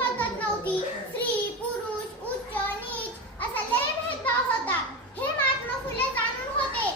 पद्धत नव्हती. स्त्री पुरुष उच्च नीच असा लय भेदभाव होता. हे महात्मा फुले जाणून होते.